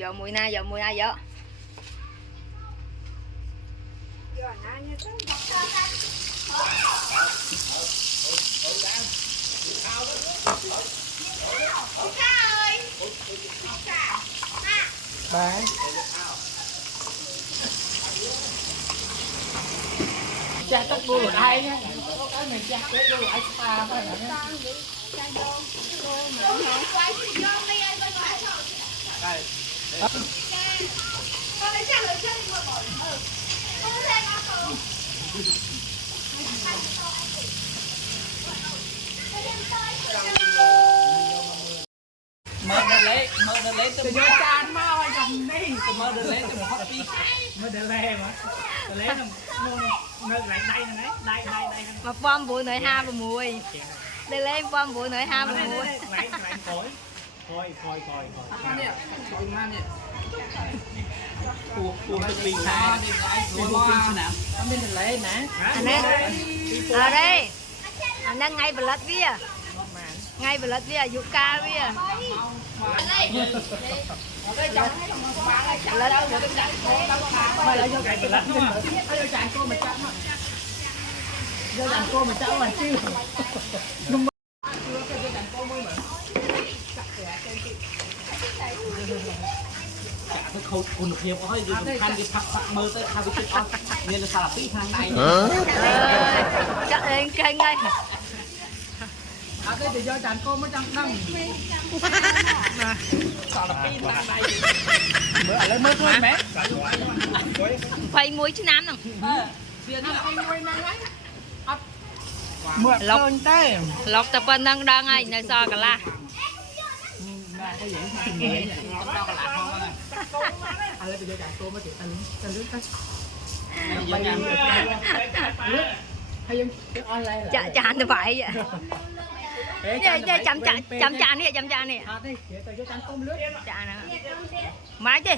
giờ mùi na giờ giờ Bạn cha cắt đuôi của ai nhá, cái này cha cắt đuôi ai spa phải là nhá. Mơ đợt lấy từ vô chan mau anh chồng đi, mơ đợt lấy từ một hot pi, mơ đợt lấy mà, đợt lấy là mơ lại đây mà bom bụi nội ha và mùi đây lấy bom bụi nội ha và mùi lại coi cuộc thực bị sai, cuộc bị nào, không biết đợt lấy nè, anh đây ở đây anh đang ngay bờ lật vía ngay bờ lật vía dụ ca vía mà lại vô cái lật đúng không? Vô chàng cô mà chậm, vô chàng cô mà chậm là chiêu, nung chưa cái vô chàng cô mới mà, chả cái khâu cồn hiệp ơi, dù tụi khăn đi phật mơ tới khai với chuyện ơi, nên là sao là tí thang này, chắc lên kênh ngay cái thì do chàng cô mới chăng đăng, sao là tí thang này, bữa lại mới thôi mẹ, quay muối chứ nám nè lọc lọc tập bên đang đang ai nơi so cả la chả như vậy chậm chạm đi chậm chạm đi chả nè máy chứ